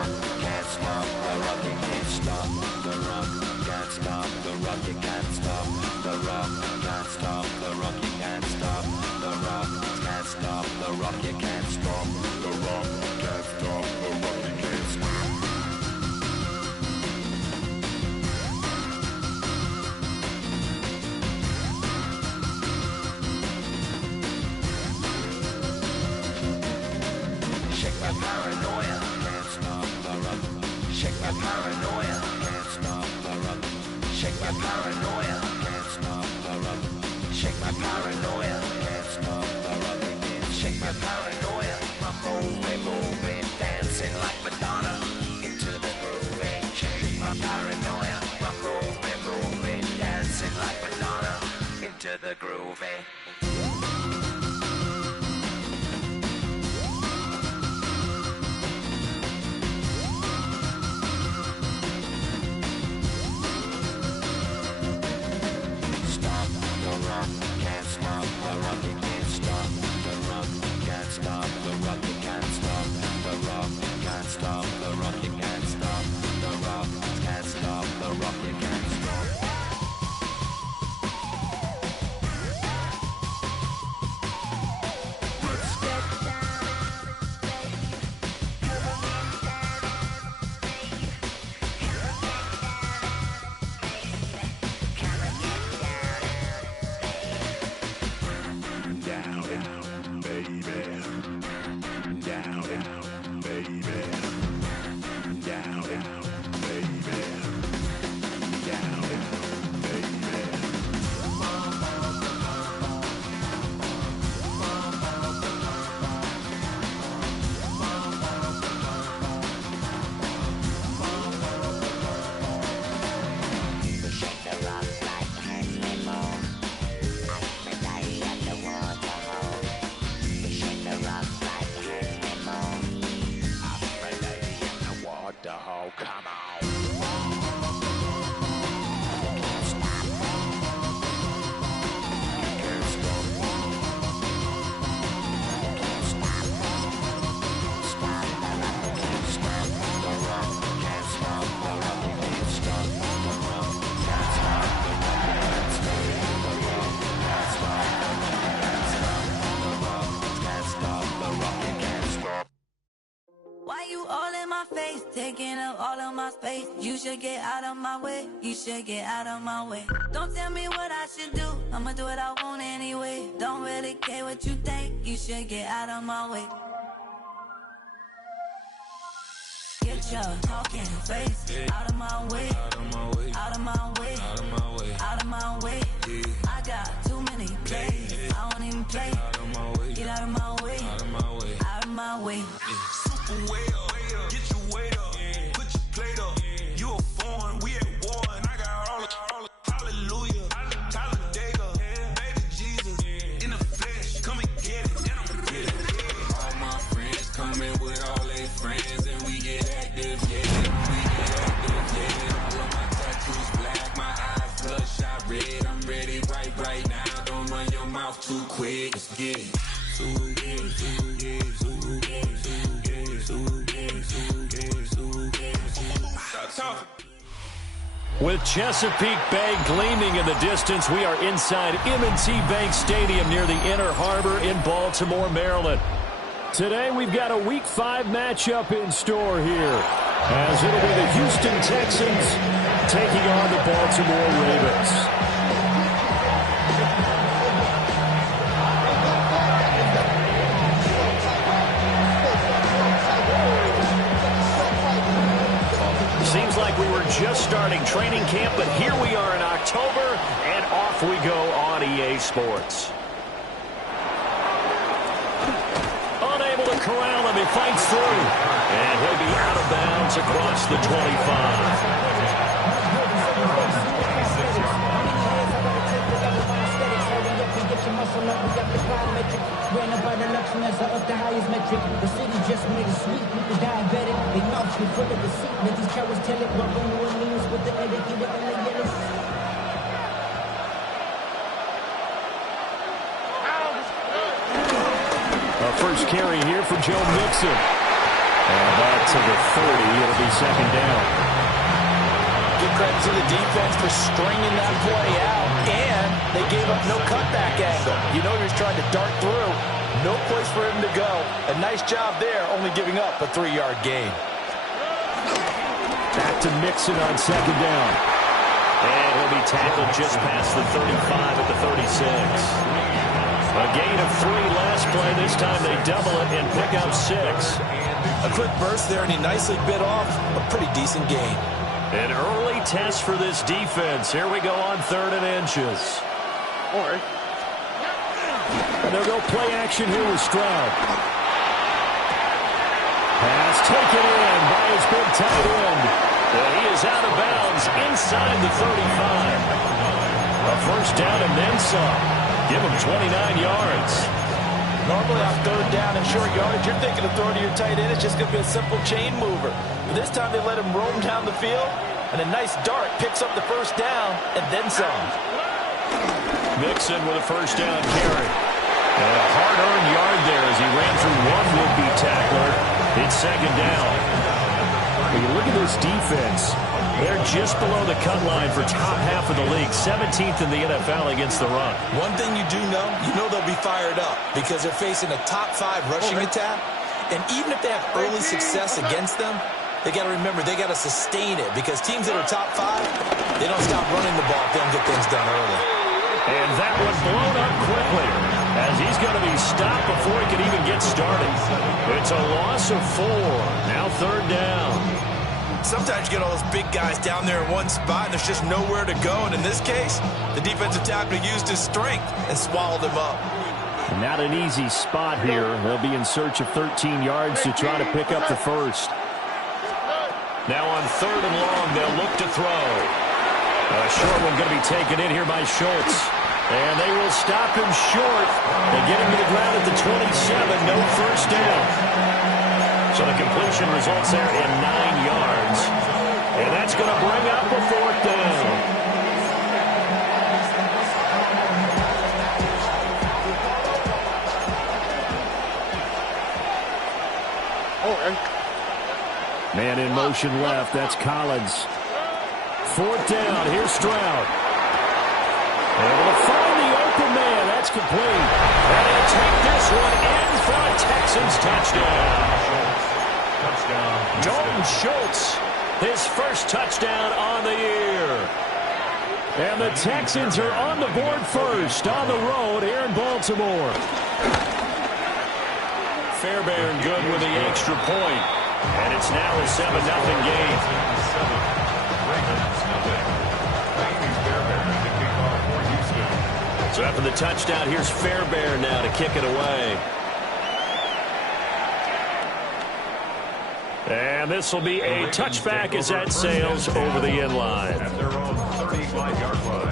rock can't stop the rock, you can't stop the rock, can't stop the rock, you can't stop the rock, can't stop the rock, you can't stop the rock, can't stop the rock, you can't stop the rock, can't stop the rock, you can't stop. Shake my paranoia, can't stop the rock. Shake my paranoia, can't stop the rock. Shake my paranoia, can't stop the rock. Shake my paranoia, can't stop the rock. Shake my paranoia, I'm moving, dancing like Madonna into the groove. Shake my paranoia, I'm moving, dancing like Madonna into the groove. Can't stop the rock, you can't stop the rock, can't stop the rock, you can't stop the rock, can't stop the rock, you can't stop the rock, can't stop the rock, you can't stop. Taking up all of my space. You should get out of my way. You should get out of my way. Don't tell me what I should do. I'ma do what I want anyway. Don't really care what you think. You should get out of my way. Get your talking face out of my way. Out of my way. Out of my way. Out of my way. Out of my way. Yeah. I got too many plays. I don't even play. Out of my way. Get out of my way. Out of my way. Out of my way. Super way up. Get your weight up. Put your plate up. You a foreign. We at war. And I got all the hallelujah. Talladega. Baby Jesus. In the flesh. Come and get it. And I'm get it. All my friends coming with all their friends. And we get active. Yeah. We get active. Yeah. All of my tattoos black. My eyes bloodshot red. I'm ready right now. Don't run your mouth too quick. Let's get it. With Chesapeake Bay gleaming in the distance, we are inside M&T Bank Stadium near the Inner Harbor in Baltimore, Maryland. Today we've got a Week 5 matchup in store here, as it'll be the Houston Texans taking on the Baltimore Ravens. Seems like we were just starting training camp, but here we are in October, and off we go on EA Sports. Unable to corral him, he fights through, and he'll be out of bounds across the 25. Ran by the election as up the highest metric. The city just made it sweet. The diabetic, they mouths be full of deceit. Let these cowards tell it. Welcome New Orleans with the etiquette and the yellow. A first carry here for Joe Mixon. And back to the 30. It'll be second down. Give credit to the defense for stringing that play out, and they gave up no cutback angle. You know he was trying to dart through. No place for him to go. A nice job there, only giving up a 3-yard gain. Back to Mixon on second down. And he'll be tackled just past the 35 at the 36. A gain of 3 last play. This time they double it and pick up 6. A quick burst there, and he nicely bit off a pretty decent gain. An early test for this defense. Here we go on 3rd and inches. And they'll go play action here with Stroud. Pass taken in by his big tight end. And he is out of bounds inside the 35. A first down and then some. Give him 29 yards. Normally on 3rd down and short yardage, you're thinking of throwing to your tight end. It's just going to be a simple chain mover. But this time they let him roam down the field, and a nice dart picks up the first down and then some. Mixon with a first down carry. And a hard-earned yard there as he ran through one would-be tackler. It's second down. When you look at this defense, they're just below the cut line for top half of the league, 17th in the NFL against the run. One thing you do know, they'll be fired up because they're facing a top 5 rushing attack. And even if they have early success against them, they got to remember they got to sustain it because teams that are top 5, they don't stop running the ball if they don't get things done early. And that one blown up quickly as he's going to be stopped before he can even get started. It's a loss of 4. Now 3rd down. Sometimes you get all those big guys down there in one spot, and there's just nowhere to go. And in this case, the defensive tackle used his strength and swallowed him up. Not an easy spot here. They'll be in search of 13 yards to try to pick up the first. Now on 3rd and long, they'll look to throw. A short one going to be taken in here by Schultz. And they will stop him short. They get him to the ground at the 27. No first down. So the completion results there in 9 yards. And that's going to bring up a 4th down. Man in motion left. That's Collins. 4th down. Here's Stroud. Able to find the open man. That's complete. And he'll take this one in for a Texans touchdown. Dalton Schultz, his first touchdown on the year. And the Texans are on the board first on the road here in Baltimore. Fairbairn good with the extra point. And it's now a 7-0 game. So after the touchdown, here's Fairbairn now to kick it away. And this will be a touchback as that sails over the end line. At their own 35-yard line.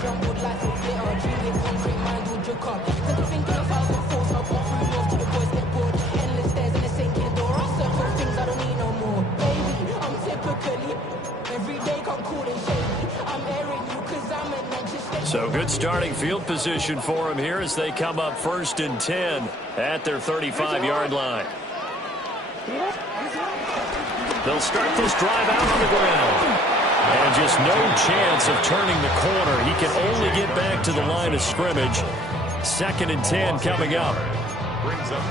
So good starting field position for them here as they come up 1st and 10 at their 35-yard line. They'll start this drive out on the ground. And just no chance of turning the corner. He can only get back to the line of scrimmage. 2nd and 10 coming up.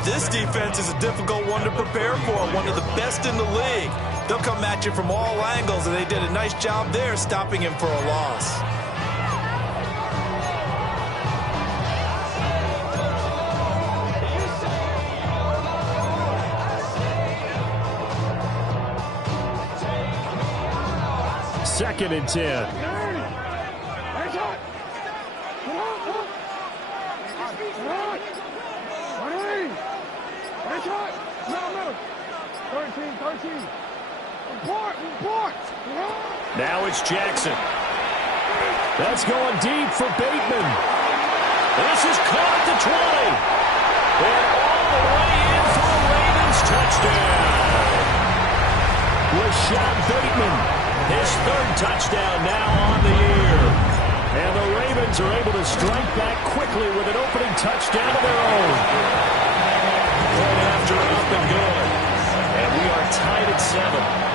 This defense is a difficult one to prepare for, one of the best in the league. They'll come at you from all angles, and they did a nice job there stopping him for a loss. Second and 10. Now it's Jackson. That's going deep for Bateman. This is caught at the 20. And all the way in for a Ravens touchdown. Rashad Bateman, his 3rd touchdown now on the year. And the Ravens are able to strike back quickly with an opening touchdown of their own. Point after up and good. And we are tied at 7.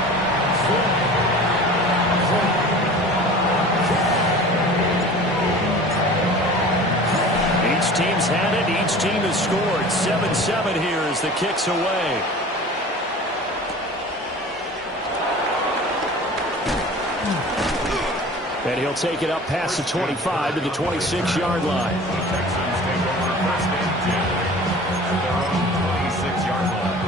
Each team's had it. Each team has scored. 7-7 here as the kick's away. And he'll take it up past the 25 to the 26-yard line. The Texans take over first and 10 at their own 26-yard line.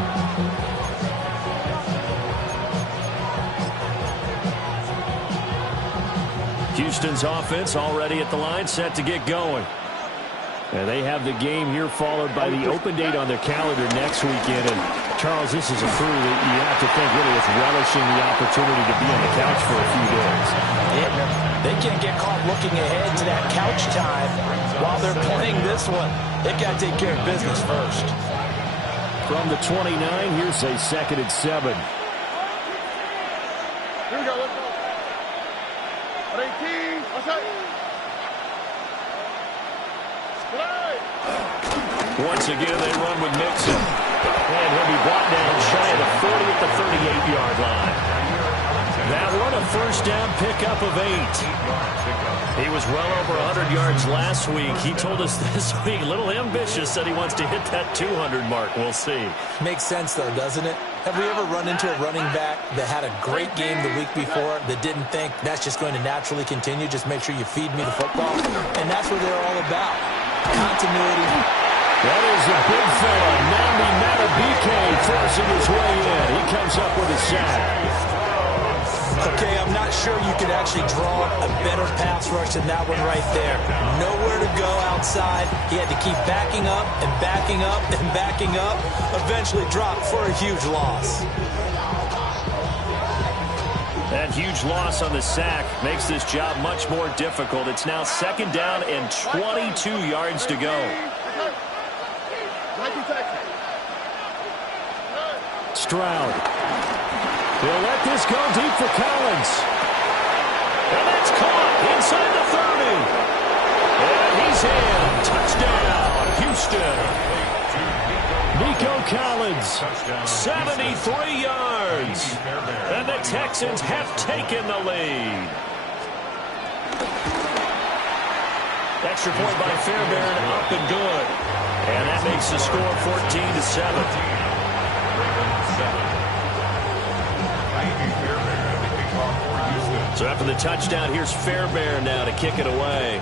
Houston's offense already at the line, set to get going. And they have the game here followed by the open date on their calendar next weekend. And Charles, this is a crew that you have to think really is relishing the opportunity to be on the couch for a few days. Yeah, they can't get caught looking ahead to that couch time while they're playing this one. They got to take care of business first. From the 29, here's a 2nd and 7. Here we go, let's go. 18, outside. Once again, they run with Mixon. And he'll be brought down shy of the 40 at the 38-yard line. That run, a first down pickup of 8. He was well over 100 yards last week. He told us this week, a little ambitious, said he wants to hit that 200 mark. We'll see. Makes sense, though, doesn't it? Have we ever run into a running back that had a great game the week before that didn't think that's just going to naturally continue? Just make sure you feed me the football. And that's what they're all about. Continuity. That is a big fella. Nambi Matabike forcing his way in. He comes up with a sack. Okay, I'm not sure you could actually draw a better pass rush than that one right there. Nowhere to go outside. He had to keep backing up and backing up and backing up. Eventually dropped for a huge loss. That huge loss on the sack makes this job much more difficult. It's now 2nd down and 22 yards to go. Stroud. He'll let this go deep for Collins. And that's caught inside the 30. And he's in. Touchdown, Houston. Nico Collins, 73 yards. And the Texans have taken the lead. Extra point by Fairbairn, up and good. And that makes the score 14-7. So after the touchdown, here's Fairbairn now to kick it away.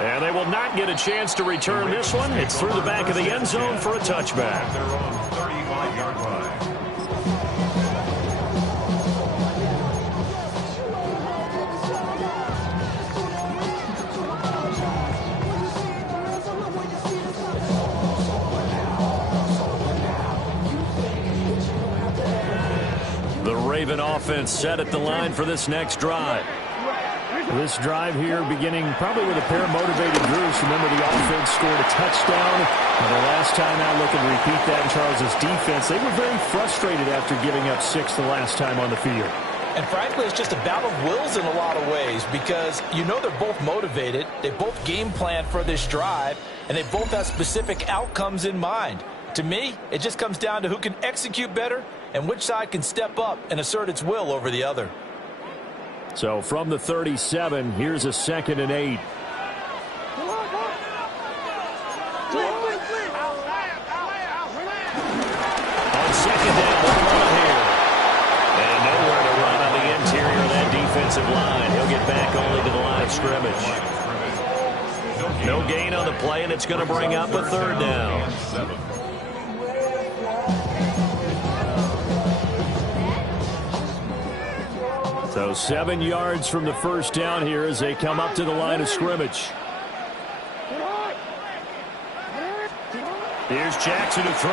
And they will not get a chance to return this one. It's through the back of the end zone for a touchback. Their own 35-yard line. The Raven offense set at the line for this next drive. This drive here beginning probably with a pair of motivated Drews. Remember, the offense scored a touchdown. And the last time out, looking to repeat that in Charles's defense. They were very frustrated after giving up 6 the last time on the field. And frankly, it's just a battle of wills in a lot of ways because you know they're both motivated. They both game plan for this drive, and they both have specific outcomes in mind. To me, it just comes down to who can execute better and which side can step up and assert its will over the other. So from the 37, here's a 2nd and 8. On 2nd down, one run here. And nowhere to run on the interior of that defensive line. He'll get back only to the line of scrimmage. No gain on the play, and it's going to bring up a 3rd down. So 7 yards from the first down here as they come up to the line of scrimmage. Here's Jackson to throw.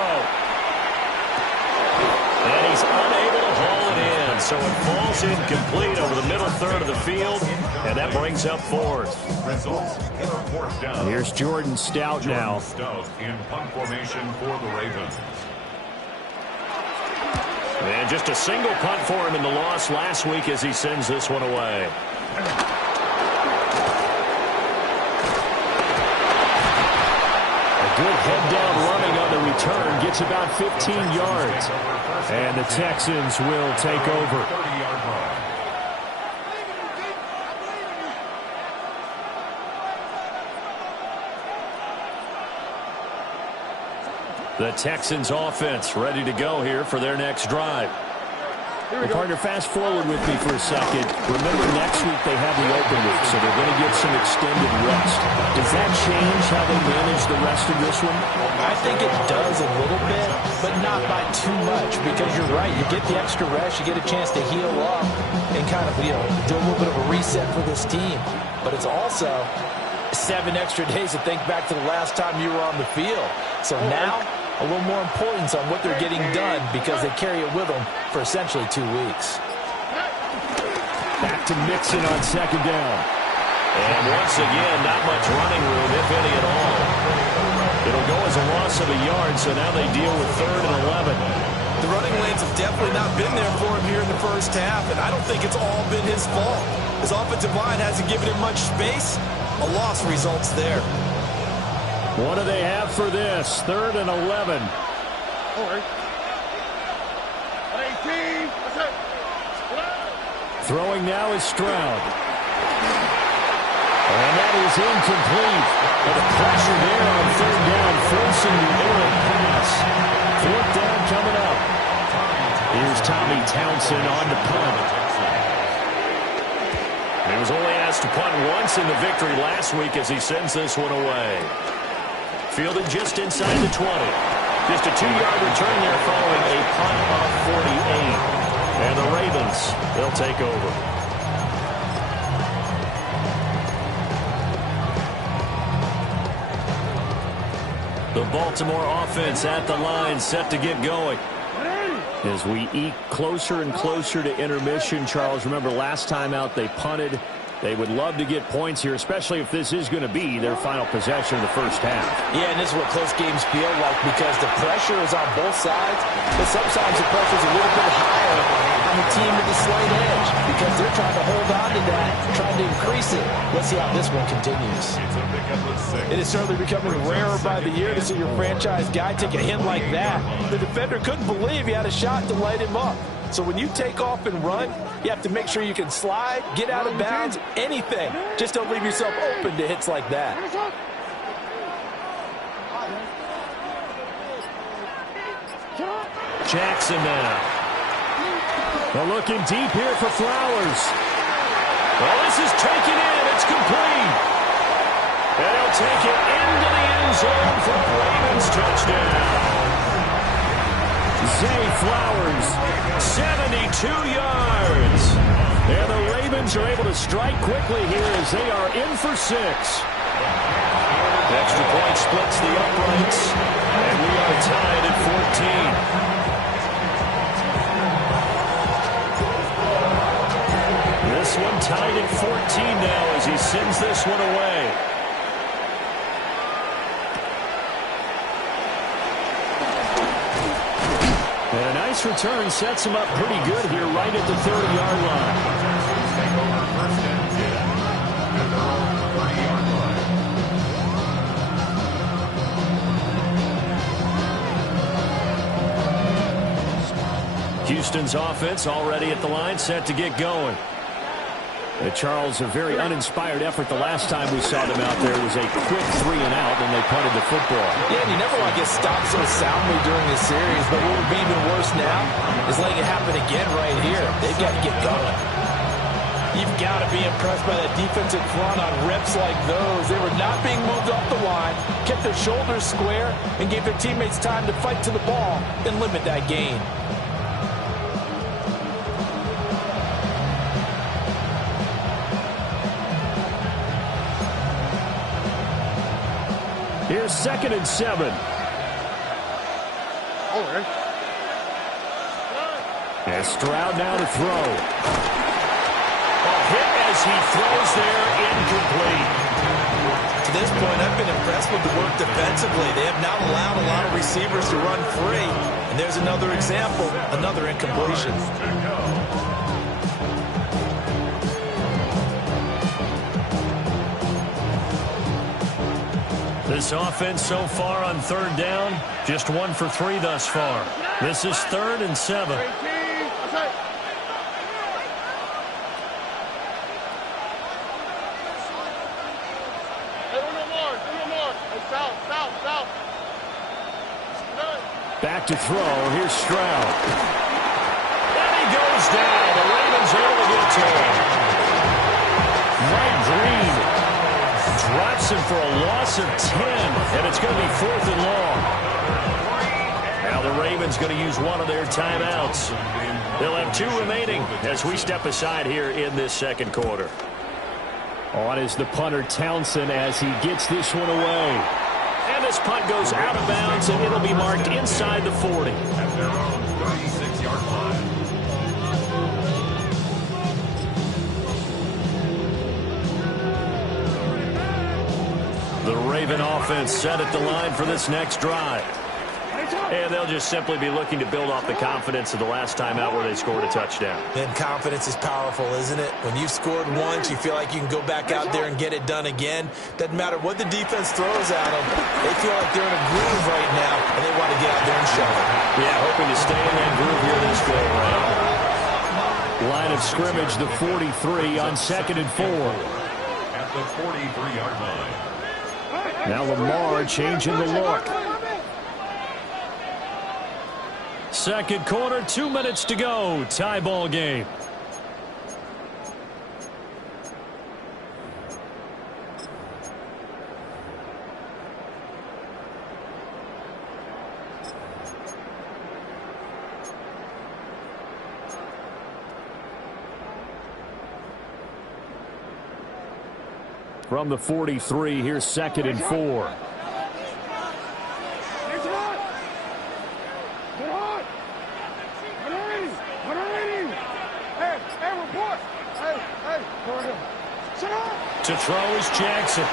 And he's unable to haul it in. So it falls incomplete over the middle third of the field. And that brings up 4th. Here's Jordan Stout now. Stout in punt formation for the Ravens. And just a single punt for him in the loss last week as he sends this one away. A good head-down running on the return gets about 15 yards. And the Texans will take over. The Texans offense ready to go here for their next drive. Well, partner, fast forward with me for a second. Remember, next week they have the open week, so they're going to get some extended rest. Does that change how they manage the rest of this one? I think it does a little bit, but not by too much, because you're right. You get the extra rest, you get a chance to heal up and kind of, do a little bit of a reset for this team. But it's also 7 extra days to think back to the last time you were on the field. So now, a little more importance on what they're getting done because they carry it with them for essentially 2 weeks. Back to Mixon on second down. And once again, not much running room, if any at all. It'll go as a loss of a yard, so now they deal with 3rd and 11. The running lanes have definitely not been there for him here in the first half, and I don't think it's all been his fault. His offensive line hasn't given him much space. A loss results there. What do they have for this? 3rd and 11. Throwing now is Stroud. And that is incomplete. But the pressure there on 3rd down, forcing the errant pass. 4th down coming up. Here's Tommy Townsend on the punt. He was only asked to punt once in the victory last week as he sends this one away. Fielded just inside the 20. Just a 2-yard return there following a punt of 48. And the Ravens, they'll take over. The Baltimore offense at the line, set to get going. As we eke closer and closer to intermission, Charles, remember last time out they punted. They would love to get points here, especially if this is going to be their final possession of the first half. Yeah, and this is what close games feel like because the pressure is on both sides, but sometimes the pressure is a little bit higher on the team with the slight edge because they're trying to hold on to that, trying to increase it. Let's see how this one continues. It is certainly becoming rarer by the year to see your franchise guy take a hit like that. The defender couldn't believe he had a shot to light him up. So when you take off and run, you have to make sure you can slide, get out of bounds, anything. Just don't leave yourself open to hits like that. Jackson now. They're looking deep here for Flowers. Well, this is taken in. It's complete. And he'll take it into the end zone for a Ravens touchdown. Zay Flowers, 72 yards. And the Ravens are able to strike quickly here as they are in for 6. Extra point splits the uprights, and we are tied at 14. This one tied at 14 now as he sends this one away. And a nice return sets him up pretty good here right at the 30-yard line. Take over 1st and 10 at their own 30-yard line. Houston's offense already at the line, set to get going. Charles, a very uninspired effort the last time we saw them out there was a quick 3 and out when they punted the football. Yeah, and you never want to get stopped so soundly during this series, but what would be even worse now is letting it happen again right here. They've got to get going. You've got to be impressed by that defensive front on reps like those. They were not being moved off the line, kept their shoulders square, and gave their teammates time to fight to the ball and limit that gain. Here's 2nd and 7. And Stroud now to throw. A hit as he throws there, incomplete. To this point, I've been impressed with the work defensively. They have not allowed a lot of receivers to run free. And there's another example, another incompletion. The This offense so far on third down, just 1 for 3 thus far. This is 3rd and 7. Back to throw. Here's Stroud. And he goes down. The Ravens able to get to him. Mike Green drops him for a loss of 10, and it's going to be 4th and long. Now the Ravens going to use one of their timeouts. They'll have 2 remaining as we step aside here in this second quarter. On is the punter Townsend as he gets this one away. And this punt goes out of bounds, and it'll be marked inside the 40. At their own 36-yard line. The Raven offense set at the line for this next drive. And they'll just simply be looking to build off the confidence of the last time out where they scored a touchdown. And confidence is powerful, isn't it? When you've scored once, you feel like you can go back out there and get it done again. Doesn't matter what the defense throws at them. They feel like they're in a groove right now, and they want to get out there and show it. Yeah, hoping to stay in that groove here this go around. Line of scrimmage, the 43 on 2nd and 4. At the 43-yard line. Now Lamar changing the look. Second quarter, 2 minutes to go. Tie ball game. From the 43, here's 2nd and 4. To throw is Jackson.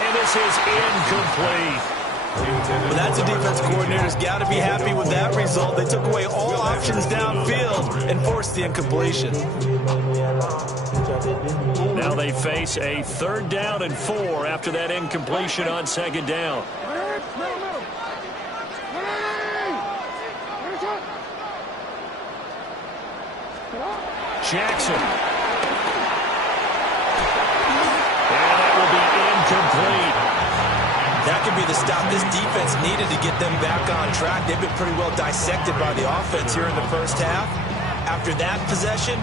And this is incomplete. Well, that's a defense coordinator's got to be happy with that result. They took away all options downfield and forced the incompletion. Now they face a 3rd down and 4 after that incompletion on 2nd down. Jackson. And that will be incomplete. That could be the stop this defense needed to get them back on track. They've been pretty well dissected by the offense here in the first half. After that possession,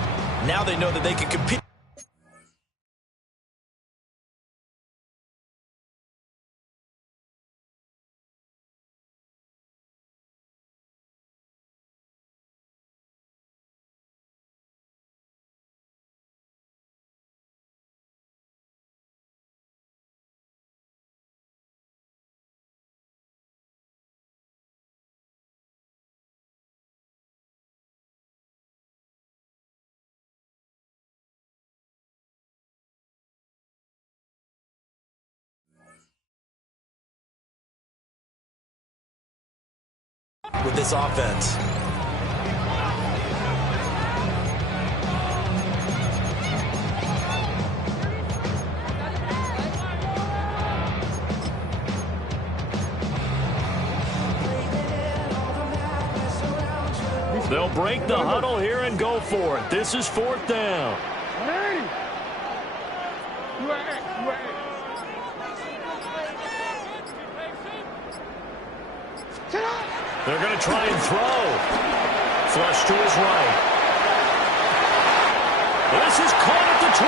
now they know that they can compete. With this offense. They'll break the huddle here and go for it. This is 4th down. They're going to try and throw. Flush to his right. This is caught at the 20.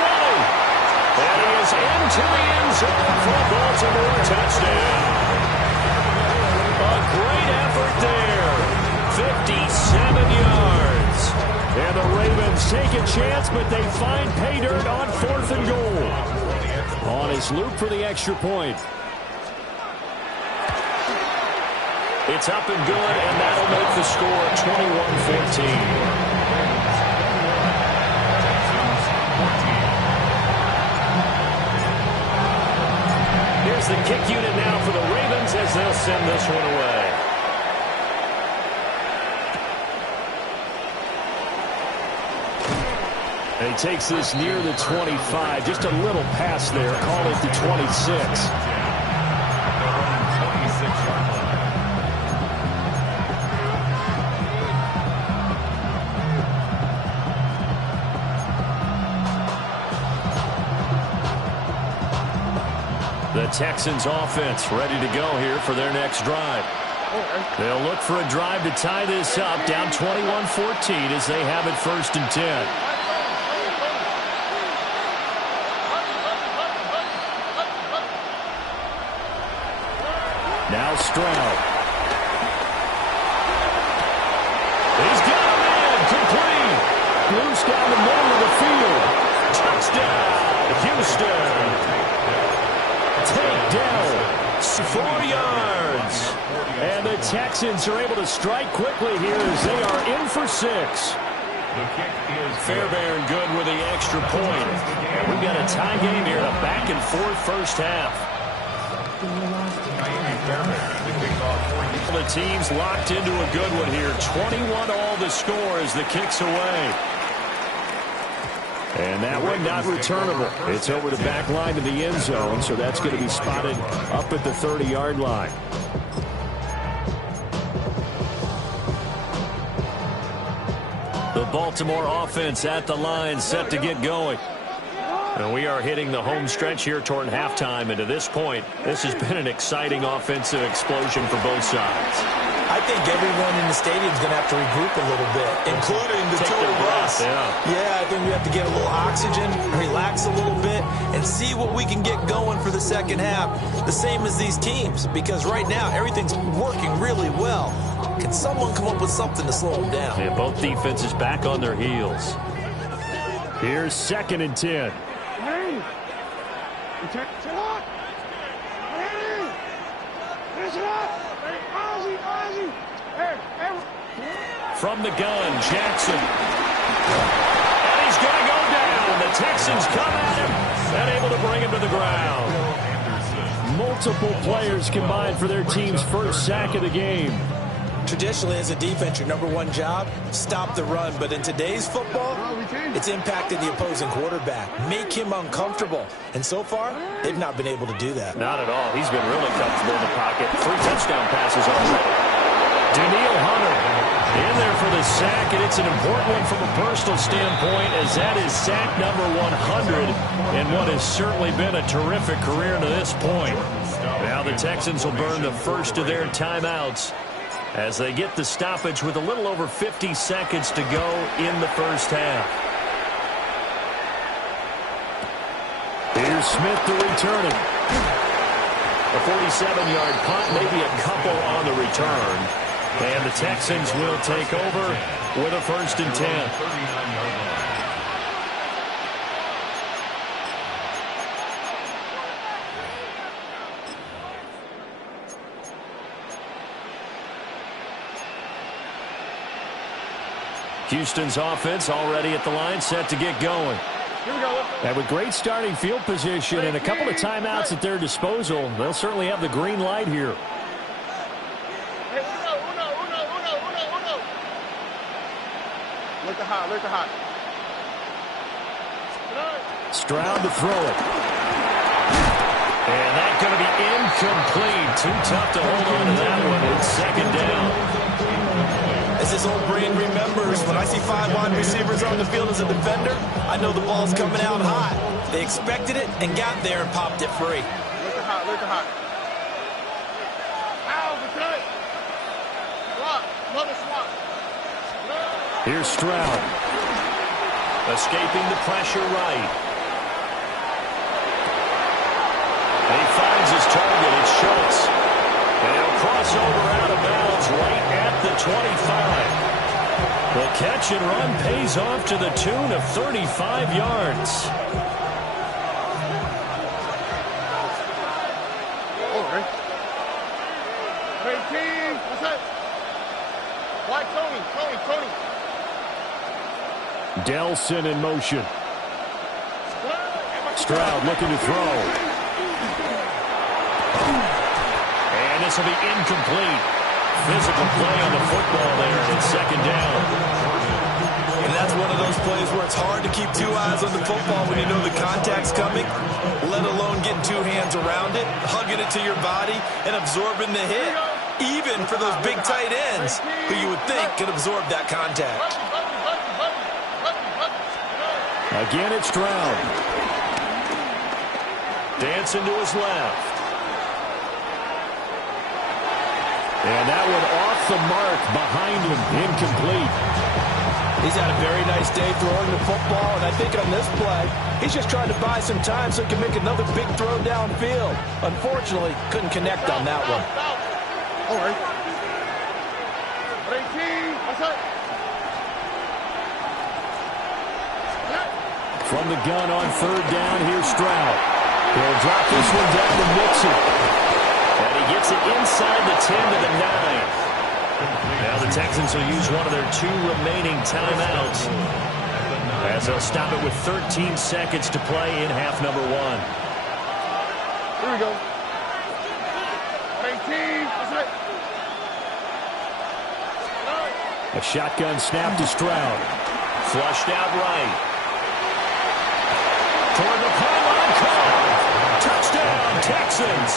And he is into the end zone for a Baltimore touchdown. A great effort there. 57 yards. And the Ravens take a chance, but they find pay dirt on 4th and goal. On his loop for the extra point. It's up and good, and that'll make the score 21-14. Here's the kick unit now for the Ravens as they'll send this one away. And he takes this near the 25, just a little pass there, call it the 26. The Texans offense ready to go here for their next drive. They'll look for a drive to tie this up, down 21-14 as they have it 1st and 10. Now Stroud. He's got a man, complete. Loose down the middle of the field. Touchdown, Houston. Takedown, 4 yards. And the Texans are able to strike quickly here as they are in for 6. Fairbairn good with the extra point. And we've got a tie game here in a back-and-forth first half. The team's locked into a good one here. 21 all the score as the kick's away. And that one not returnable. It's over the back line to the end zone, so that's going to be spotted up at the 30-yard line. The Baltimore offense at the line, set to get going. And we are hitting the home stretch here toward halftime, and to this point, this has been an exciting offensive explosion for both sides. I think everyone in the stadium is going to have to regroup a little bit, including the two of us. Yeah, I think we have to get a little oxygen, relax a little bit, and see what we can get going for the second half. The same as these teams, because right now everything's working really well. Can someone come up with something to slow them down? Yeah, both defenses back on their heels. Here's 2nd and 10. From the gun, Jackson. And he's going to go down. The Texans come at him and able to bring him to the ground. Multiple players combined for their team's first sack of the game. Traditionally, as a defense, your number one job, stop the run. But in today's football, it's impacted the opposing quarterback. Make him uncomfortable. And so far, they've not been able to do that. Not at all. He's been really comfortable in the pocket. 3 touchdown passes already. Daniil Hunter in there for the sack, and it's an important one from a personal standpoint, as that is sack number 100 in what has certainly been a terrific career to this point. Now the Texans will burn the first of their timeouts as they get the stoppage with a little over 50 seconds to go in the first half. Here's Smith to return it. A 47-yard punt, maybe a couple on the return. And the Texans will take over with a 1st and 10. Houston's offense already at the line, set to get going. And with great starting field position and a couple of timeouts at their disposal, they'll certainly have the green light here. Stroud to throw it. And that's going to be incomplete. Too tough to hold on to that one. It's 2nd down. As his old brain remembers, when I see 5 wide receivers on the field as a defender, I know the ball's coming out high. They expected it and got there and popped it free. Look hot. Here's Stroud. Escaping the pressure right. And he finds his target. It's Schultz. And he'll cross over out of bounds right at the 25. The catch and run pays off to the tune of 35 yards. Delson in motion. Stroud looking to throw. And this will be incomplete. Physical play on the football there, and it's 2nd down. And that's That's one of those plays where it's hard to keep two eyes on the football when you know the contact's coming, let alone getting two hands around it, hugging it to your body, and absorbing the hit, even for those big tight ends who you would think could absorb that contact. Again, it's Stroud. Dancing to his left. And that one off the mark behind him, incomplete. He's had a very nice day throwing the football, and I think on this play, he's just trying to buy some time so he can make another big throw downfield. Unfortunately, couldn't connect on that one. All right. From the gun on third down, here's Stroud. He'll drop this one down to Mixon. And he gets it inside the 10 to the 9. Now the Texans will use one of their 2 remaining timeouts as they'll stop it with 13 seconds to play in half number 1. Here we go. 18. A shotgun snap to Stroud. Flushed out right. Toward the pylon, caught. Touchdown, Texans.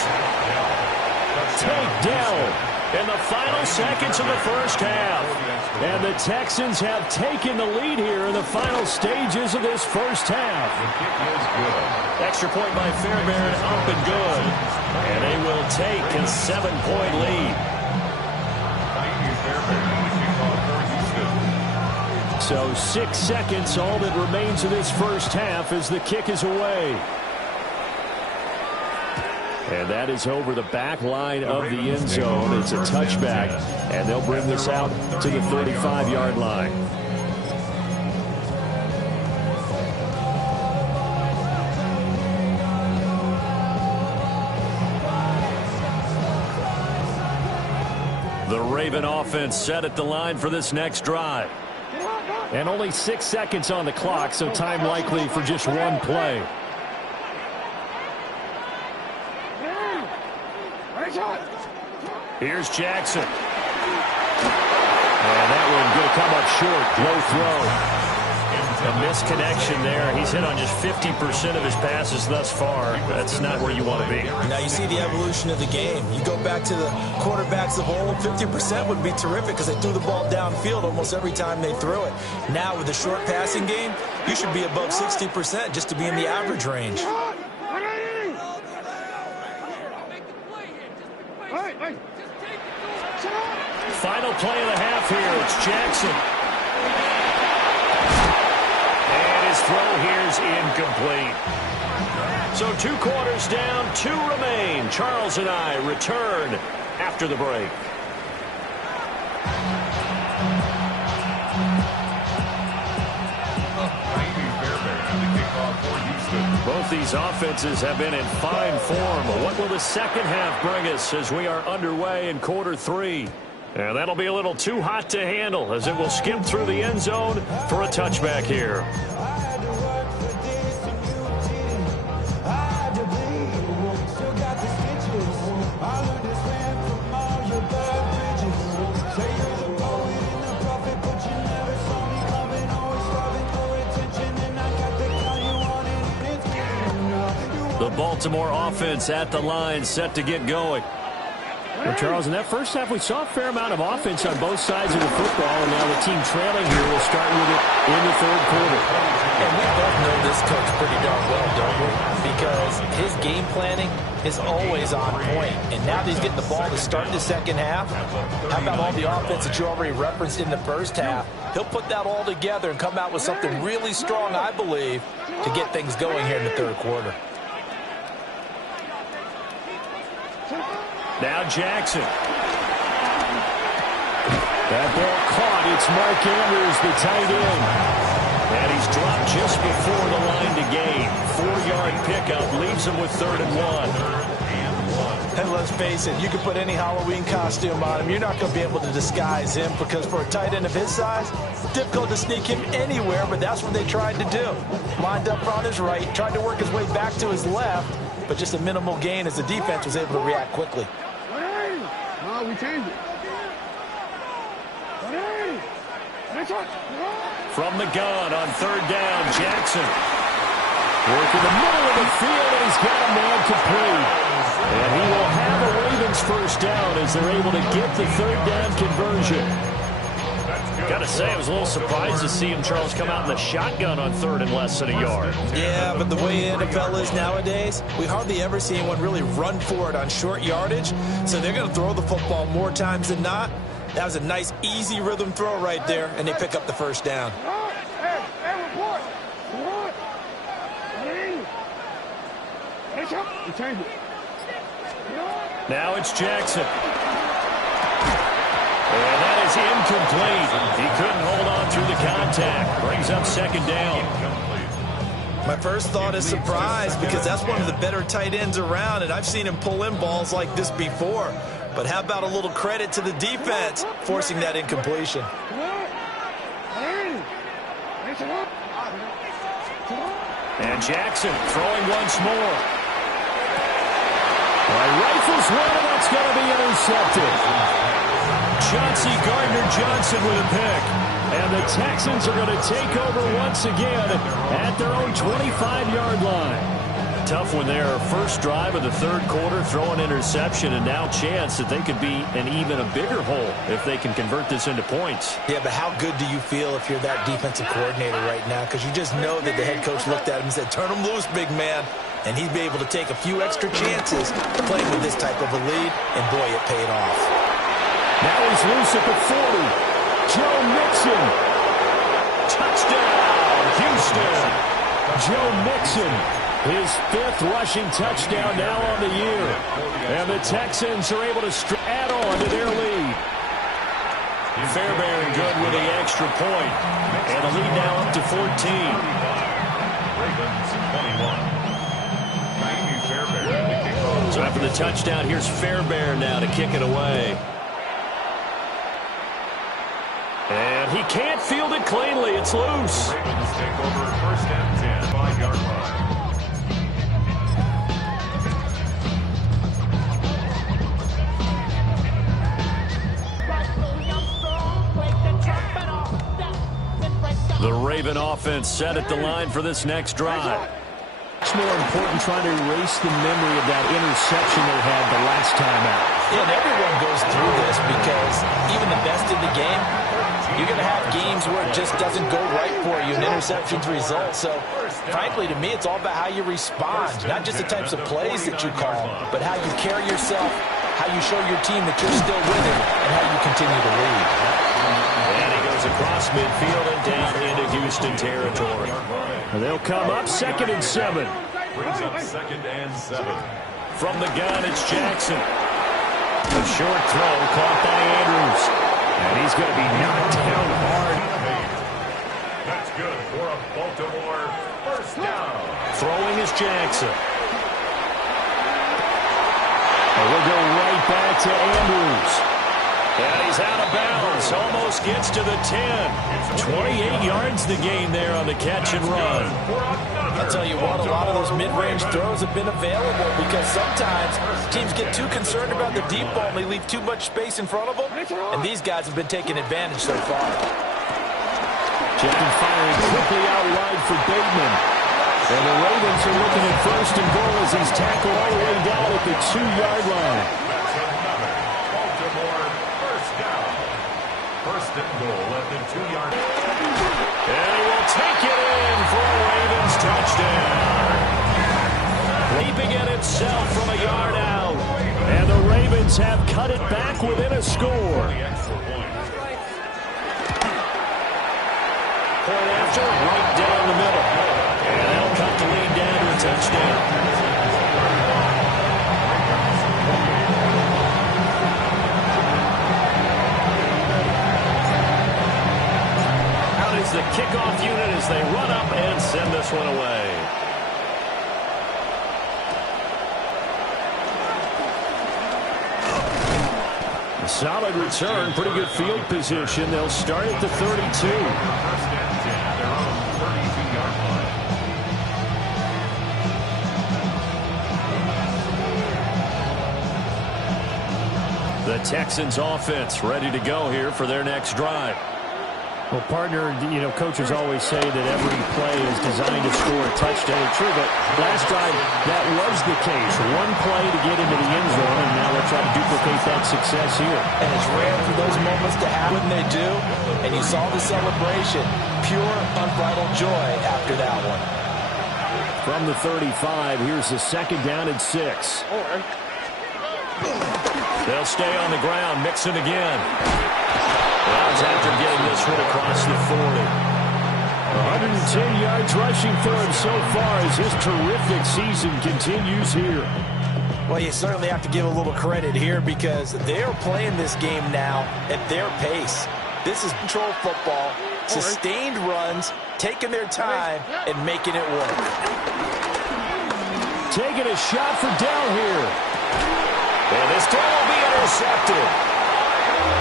Takedown in the final seconds of the first half. And the Texans have taken the lead here in the final stages of this first half. Extra point by Fairbairn, up and good. And they will take a 7-point lead. So 6 seconds, all that remains of this first half as the kick is away. And that is over the back line of the end zone. It's a touchback, and they'll bring this out to the 35-yard line. The Raven offense set at the line for this next drive. And only 6 seconds on the clock, so time likely for just one play. Here's Jackson. And that one going to come up short. Low throw. A misconnection there. He's hit on just 50% of his passes thus far. That's not where you want to be. Now you see the evolution of the game. You go back to the quarterbacks of old, 50% would be terrific because they threw the ball downfield almost every time they threw it. Now with the short passing game, you should be above 60% just to be in the average range. Final play of the half here. It's Jackson. And his throw here is incomplete. So 2 quarters down, 2 remain. Charles and I return after the break. Both these offenses have been in fine form. What will the second half bring us as we are underway in quarter 3? And that'll be a little too hot to handle as it will skim through the end zone for a touchback here. The Baltimore offense at the line, set to get going. Well, Charles, in that first half, we saw a fair amount of offense on both sides of the football, and now the team trailing here will start with it in the third quarter. And we both know this coach pretty darn well, don't we? Because his game planning is always on point. And now that he's getting the ball to start the second half, how about all the offense that you already referenced in the first half? He'll put that all together and come out with something really strong, I believe, to get things going here in the third quarter. Now Jackson. That ball caught. It's Mark Andrews, the tight end. And he's dropped just before the line to gain. 4-yard pickup leaves him with 3rd and 1. And let's face it, you can put any Halloween costume on him. You're not going to be able to disguise him because for a tight end of his size, difficult to sneak him anywhere, but that's what they tried to do. Lined up on his right, tried to work his way back to his left, but just a minimal gain as the defense was able to react quickly. No, we changed it. From the gun on third down, Jackson. Working the middle of the field, and he's got a man complete. And he will have a Ravens first down as they're able to get the third down conversion. Got to say, I was a little surprised to see him, Charles, come out in the shotgun on third and less than a yard. Yeah, but the way NFL is nowadays, we hardly ever see anyone really run for it on short yardage. So they're going to throw the football more times than not. That was a nice, easy rhythm throw right there, and they pick up the first down. Now it's Jackson. And that is incomplete. He couldn't hold on through the contact. Brings up second down. My first thought is surprise, because that's one of the better tight ends around, and I've seen him pull in balls like this before. But how about a little credit to the defense forcing that incompletion? And Jackson throwing once more. Rifles one, and that's going to be intercepted. Chauncey Gardner-Johnson with a pick. And the Texans are going to take over once again at their own 25-yard line. Tough when they're first drive of the third quarter, throw an interception, and now chance that they could be in even a bigger hole if they can convert this into points. Yeah, but how good do you feel if you're that defensive coordinator right now? Because you just know that the head coach looked at him and said, turn him loose, big man. And he'd be able to take a few extra chances playing with this type of a lead, and boy, it paid off. Now he's loose at the 40. Joe Mixon. Touchdown, Houston. Joe Mixon, his fifth rushing touchdown now on the year. And the Texans are able to add on to their lead. Fairbairn good with the extra point. And the lead now up to 14. Ravens 21. So after the touchdown, here's Fairbairn now to kick it away. And he can't field it cleanly. It's loose. Ravens take over first and 10, 5-yard line. The Raven offense set at the line for this next drive. It's more important trying to erase the memory of that interception they had the last time out. Yeah, and everyone goes through this because even the best in the game, you're going to have games where it just doesn't go right for you, and interceptions result. So, frankly, to me, it's all about how you respond, not just the types of plays that you call, but how you carry yourself, how you show your team that you're still with it, and how you continue to lead. And he goes across midfield and down into Houston territory. And they'll come up 2nd and 7. Brings up 2nd and 7. From the gun, it's Jackson. A short throw caught by Andrews. And he's going to be knocked down hard. That's good for a Baltimore first down. Throwing is Jackson. And we'll go right back to Andrews. And he's out of bounds. Almost gets to the 10. 28 yards the gain there on the catch and run. I'll tell you what, a lot of those mid-range throws have been available because sometimes teams get too concerned about the deep ball and they leave too much space in front of them. And these guys have been taking advantage so far. Jenkins firing quickly out wide for Bateman. And the Ravens are looking at 1st and goal as he's tackled all the way down at the 2-yard line. Baltimore first down. 1st and goal at the 2-yard line. And he will take it in for a Ravens touchdown. Leaping at itself from a yard out. And the Ravens have cut it back within a score. Point after, right down the middle. And they'll cut the lead down to a touchdown. Out is the kickoff unit as they run up and send this one away. A solid return, pretty good field position. They'll start at the 32. 1st and 10, their own 32-yard line. The Texans offense ready to go here for their next drive. Well, partner, you know, coaches always say that every play is designed to score a touchdown. True, but last drive, that was the case. One play to get into the end zone, and now they're trying to duplicate that success here. And it's rare for those moments to happen when they do. And you saw the celebration. Pure, unbridled joy after that one. From the 35, here's the 2nd down and 6. They'll stay on the ground, Mixon again. Browns after getting this one across the 40. 110 yards rushing for him so far as his terrific season continues here. Well, you certainly have to give a little credit here because they're playing this game now at their pace. This is control football, sustained runs, taking their time, and making it work. Taking a shot for Dell here. And this throw will be intercepted.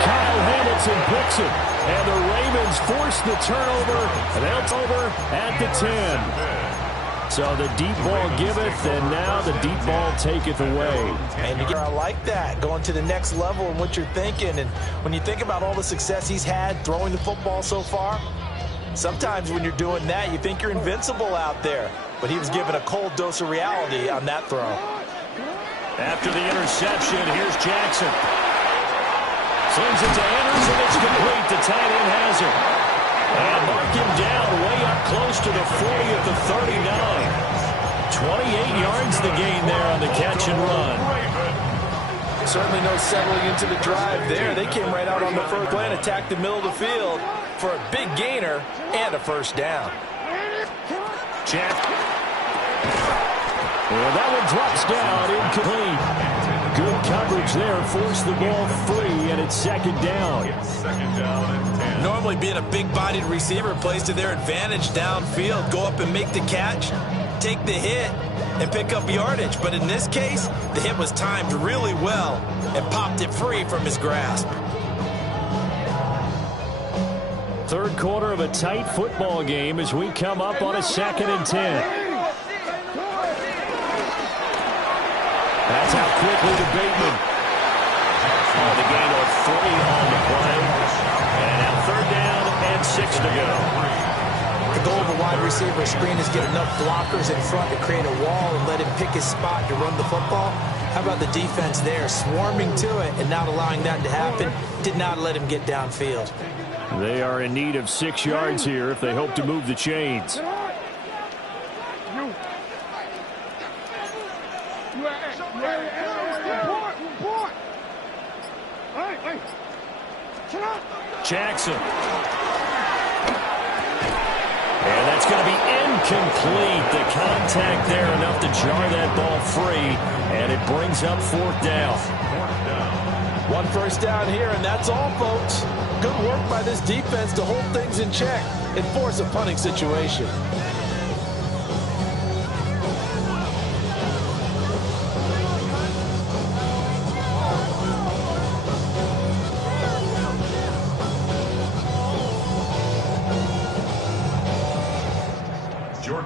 Kyle Hamilton picks it, and the Ravens force the turnover, and they'll over at the 10. So the deep ball giveth, and now the deep ball taketh away. And I like that, going to the next level and what you're thinking. And when you think about all the success he's had throwing the football so far, sometimes when you're doing that, you think you're invincible out there. But he was given a cold dose of reality on that throw. After the interception, here's Jackson. Slings it to Andrews, and it's complete. The tight end has it. And mark him down way up close to the 40 at the 39. 28 yards the gain there on the catch and run. Certainly no settling into the drive there. They came right out on the first play and attacked the middle of the field for a big gainer and a first down. Jack. Well, that one drops down, incomplete. Good coverage there, forced the ball free, and it's 2nd down. Normally being a big-bodied receiver plays to their advantage downfield. Go up and make the catch, take the hit, and pick up yardage. But in this case, the hit was timed really well and popped it free from his grasp. 3rd quarter of a tight football game as we come up on a 2nd and 10. That's out quickly to Bateman. Oh, the gain of 3 on the play. And now 3rd down and 6 to go. The goal of a wide receiver screen is get enough blockers in front to create a wall and let him pick his spot to run the football. How about the defense there, swarming to it and not allowing that to happen? Did not let him get downfield. They are in need of 6 yards here if they hope to move the chains. Jackson. And that's going to be incomplete. The contact there enough to jar that ball free, and it brings up 4th down. 1 first down here, and that's all, folks. Good work by this defense to hold things in check and force a punting situation.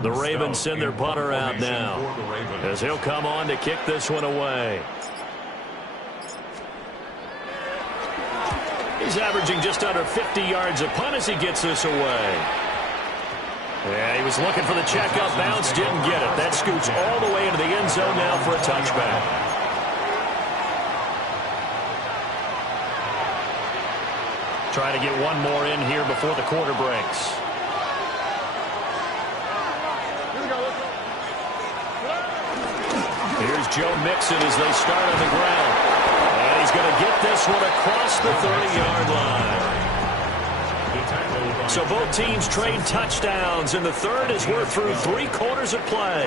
The Ravens send their punter out now as he'll come on to kick this one away. He's averaging just under 50 yards a punt as he gets this away. Yeah, he was looking for the checkup bounce, didn't get it. That scoots all the way into the end zone now for a touchback. Trying to get one more in here before the quarter breaks. Here's Joe Mixon as they start on the ground. And he's going to get this one across the 30-yard line. So both teams trade touchdowns, and the third as we're through 3 quarters of play.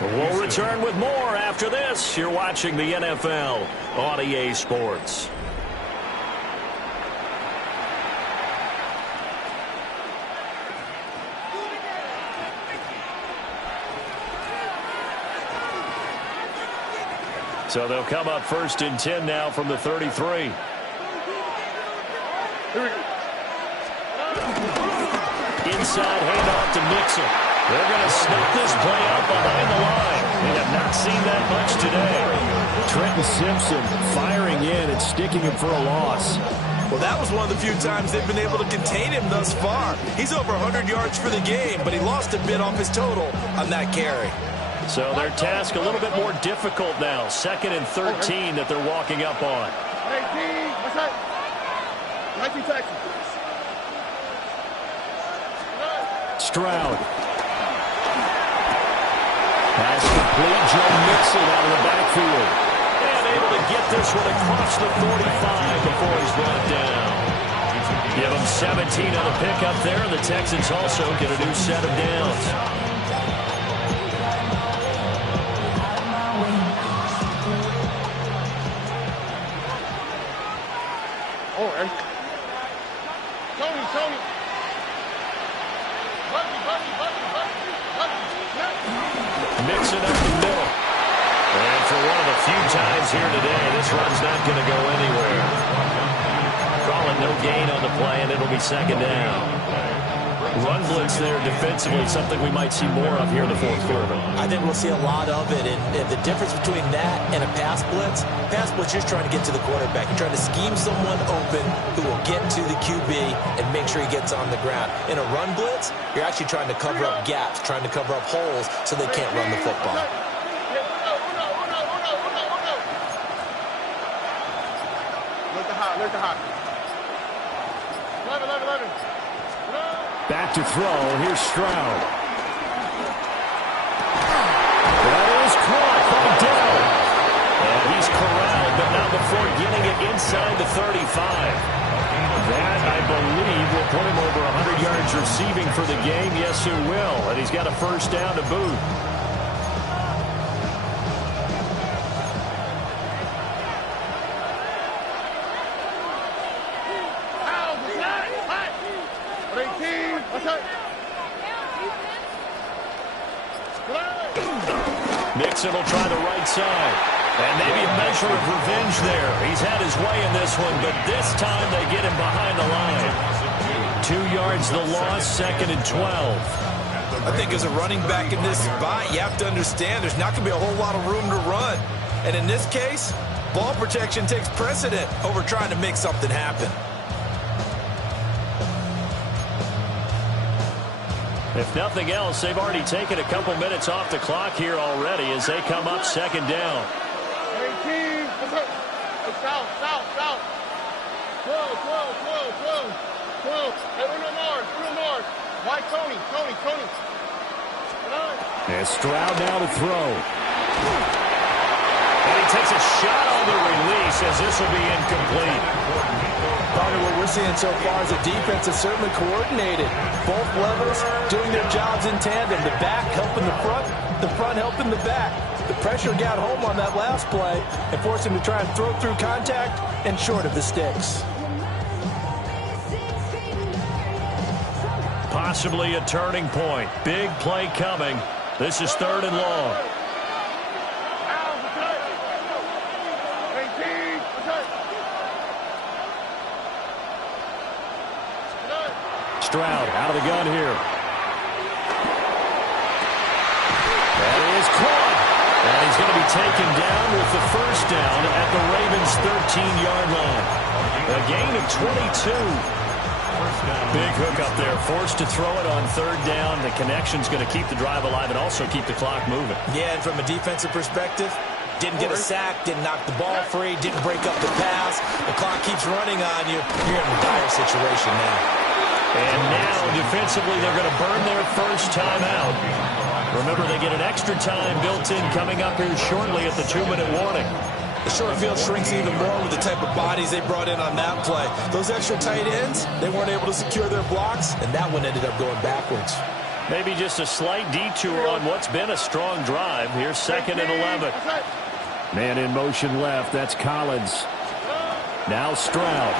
We'll return with more after this. You're watching the NFL on EA Sports. So they'll come up 1st and 10 now from the 33. Inside handoff to Mixon. They're going to snap this play out behind the line. We have not seen that much today. Trenton Simpson firing in and sticking him for a loss. Well, that was one of the few times they've been able to contain him thus far. He's over 100 yards for the game, but he lost a bit off his total on that carry. So their task a little bit more difficult now. 2nd and 13 that they're walking up on. Stroud. Pass complete. Joe Mixon out of the backfield. And able to get this one across the 45 before he's brought down. Give him 17 on the pickup there, and the Texans also get a new set of downs. Mixing up the middle. And for one of the few times here today, this run's not going to go anywhere. Calling no gain on the play, and it'll be 2nd down. Run blitz there defensively, something we might see more of here in the 4th quarter. I think we'll see a lot of it, and the difference between that and a pass blitz, you're trying to get to the quarterback. You're trying to scheme someone open who will get to the QB and make sure he gets on the ground. In a run blitz, you're actually trying to cover up gaps, trying to cover up holes so they can't run the football. Back to throw. Here's Stroud. That is caught by Dell. And he's corralled, but not before getting it inside the 35. That, I believe, will put him over 100 yards receiving for the game. Yes, it will. And he's got a 1st down to boot. Mixon will try the right side. And maybe a measure of revenge there. He's had his way in this one, but this time they get him behind the line. 2 yards the loss, 2nd and 12. I think as a running back in this spot, you have to understand there's not going to be a whole lot of room to run. And in this case, ball protection takes precedent over trying to make something happen. If nothing else, they've already taken a couple minutes off the clock here already as they come up 2nd down. And Stroud now to throw. And he takes a shot on the release as this will be incomplete. Part of what we're seeing so far is the defense is certainly coordinated. Both levels doing their jobs in tandem. The back helping the front helping the back. The pressure got home on that last play and forced him to try and throw through contact and short of the sticks. Possibly a turning point. Big play coming. This is 3rd and long. Stroud out of the gun here. That is caught. And he's going to be taken down with the 1st down at the Ravens' 13-yard line. A gain of 22. Big hook up there. Forced to throw it on 3rd down. The connection's going to keep the drive alive and also keep the clock moving. Yeah, and from a defensive perspective, didn't get a sack, didn't knock the ball free, didn't break up the pass. The clock keeps running on you. You're in a dire situation now. And now, defensively, they're going to burn their 1st time out. Remember, they get an extra time built in coming up here shortly at the 2-minute warning. The short field shrinks even more with the type of bodies they brought in on that play. Those extra tight ends, they weren't able to secure their blocks, and that one ended up going backwards. Maybe just a slight detour on what's been a strong drive. Here's 2nd and 11. Man in motion left. That's Collins. Now Stroud.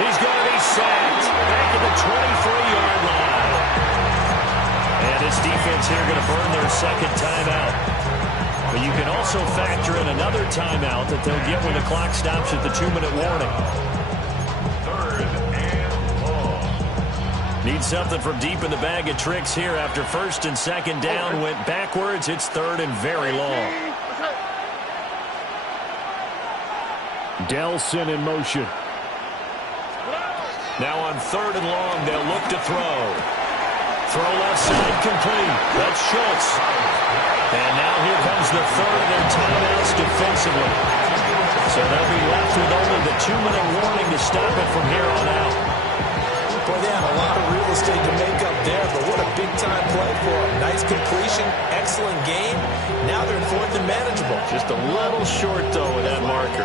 He's going to be sacked back at the 23-yard line. And this defense here going to burn their 2nd timeout. But you can also factor in another timeout that they'll get when the clock stops at the 2-minute warning. 3rd and long. Need something from deep in the bag of tricks here after 1st and 2nd down went backwards. It's 3rd and very long. Delson in motion. Now on 3rd and long, they'll look to throw. Throw left side complete. That's Schultz. And now here comes the third of their timeouts defensively. So they'll be left with only the 2-minute warning to stop it from here on out. Boy, they have a lot of real estate to make up there, but what a big-time play for them. Nice completion, excellent game. Now they're in 4th and manageable. Just a little short, though, with that marker.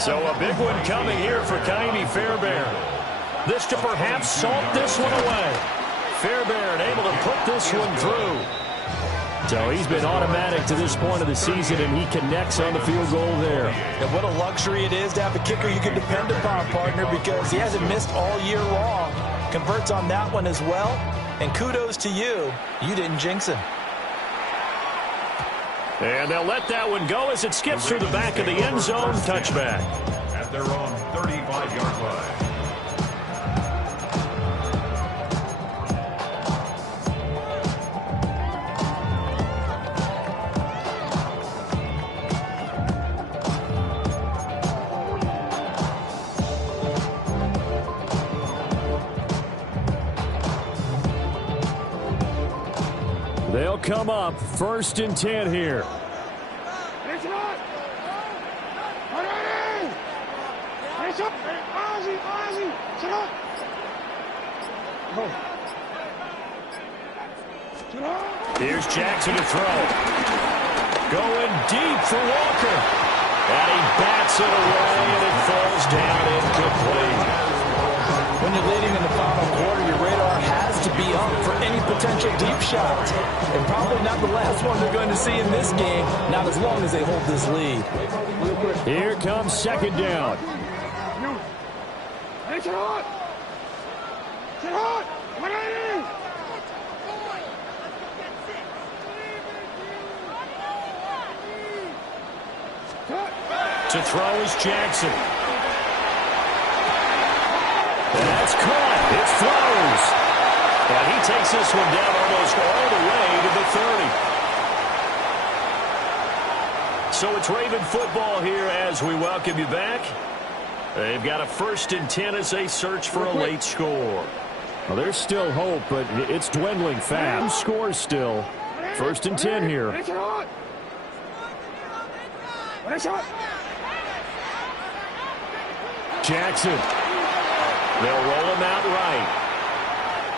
So a big one coming here for Kaimi Fairbairn. This to perhaps salt this one away. Fairbairn able to put this one through. So he's been automatic to this point of the season, and he connects on the field goal there. And what a luxury it is to have a kicker you can depend upon, partner, because he hasn't missed all year long. Converts on that one as well. And kudos to you. You didn't jinx him. And they'll let that one go as it skips through the back of the end zone. Touchback. At their own 35-yard line. They'll come up 1st and 10 here. Here's Jackson to throw. Going deep for Walker. And he bats it away, and it falls down incomplete. When you're leading in the final quarter, your radar has to be up for any potential deep shots. And probably not the last one they're going to see in this game, not as long as they hold this lead. Here comes 2nd down. To throw is Jackson. That's caught. It's Flowers. And he takes this one down almost all the way to the 30. So it's Raven football here as we welcome you back. They've got a 1st and 10 as they search for a late score. Well, there's still hope, but it's dwindling fast. Scores still. 1st and 10 here. Jackson. They'll roll him out right.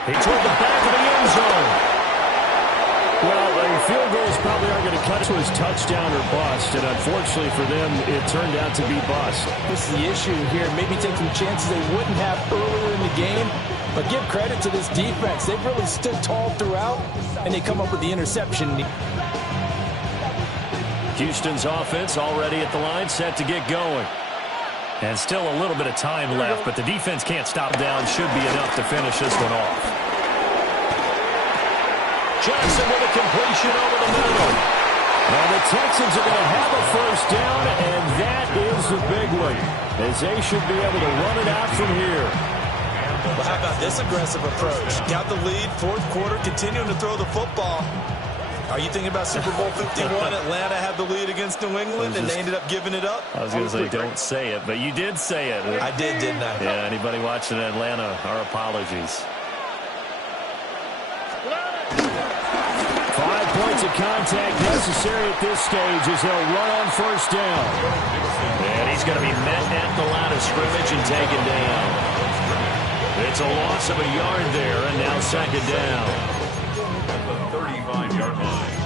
He toward the back of the end zone. Well, the field goals probably aren't going to cut to his touchdown or bust, and unfortunately for them, it turned out to be bust. This is the issue here. Maybe take some chances they wouldn't have earlier in the game, but give credit to this defense. They've really stood tall throughout, and they come up with the interception. Houston's offense already at the line, set to get going. And still a little bit of time left, but the defense can't stop down. Should be enough to finish this one off. Johnson with a completion over the middle. And the Texans are going to have a 1st down, and that is the big one, as they should be able to run it out from here. Well, how about this aggressive approach? Got the lead, 4th quarter, continuing to throw the football. Are you thinking about Super Bowl 51? Atlanta had the lead against New England, and they ended up giving it up? I was going to say, don't say it, but you did say it. I did, didn't I? Yeah, anybody watching Atlanta, our apologies. 5 points of contact necessary at this stage as they'll run on 1st down. And he's going to be met at the line of scrimmage and taken down. It's a loss of a yard there, and now 2nd down. At the 35-yard line.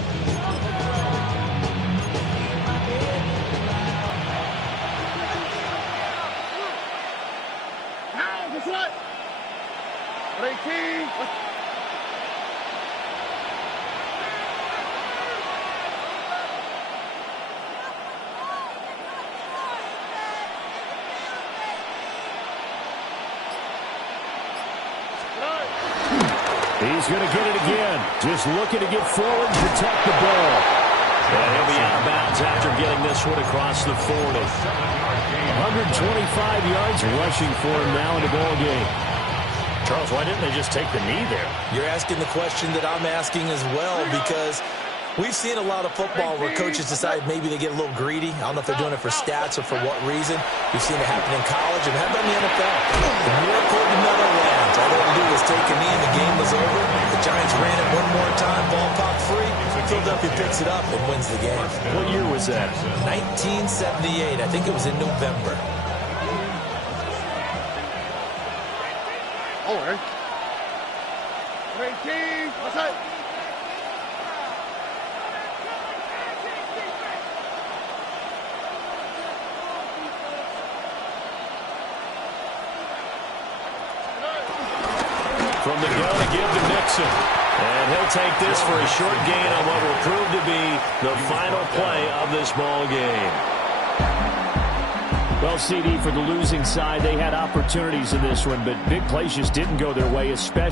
He's going to get it again. Just looking to get forward and protect the ball. And he'll be out of bounds after getting this one across the 40. 125 yards rushing for him now in the ball game. Charles, why didn't they just take the knee there? You're asking the question that I'm asking as well, because We've seen a lot of football where coaches decide maybe they get a little greedy. I don't know if they're doing it for stats or for what reason. We've seen it happen in college and happen in the NFL. The miracle of the Meadowlands. All they had to do was take a knee and the game was over. The Giants ran it one more time. Ball popped free. Philadelphia picks it up and wins the game. What year was that? 1978. I think it was in November. From the gun to give to Nixon. And he'll take this for a short gain on what will prove to be the final play of this ball game. Well, CD, for the losing side, they had opportunities in this one, but big plays just didn't go their way, especially